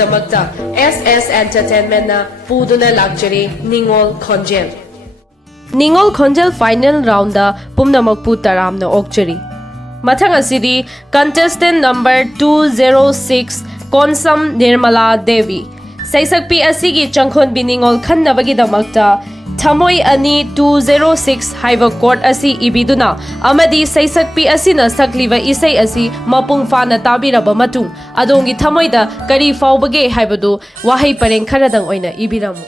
damakta SS Entertainment na puduna lakjari Ningol Khonjel. Ningol Khonjel final round da pumnamakpu taramna okjari. Mathang asidi contestant number 206 Konsam Nirmala Devi. Sheishakpi asigi CHANGKHONBI NINGOL khannabagi damakta Thamoi Ani 206 haiva court asi ebiduna amadi sheishakpi asina sakliva Eshei asi mapung fana tabiraba matung adongi thamoida kari faubage haibadu wahei pareng khradng oina ibiramu.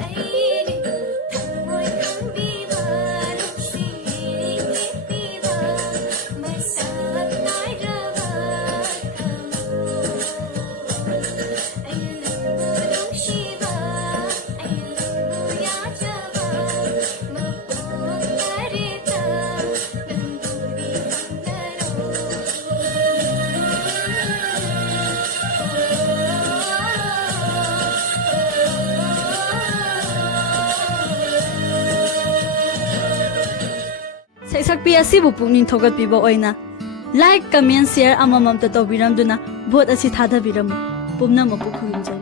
Hey. sheishakpi asibu pukning thogatpiba oina like comment share amamamta tawbiramduna vote asi thadhabiramu pumna mapu khuyumjai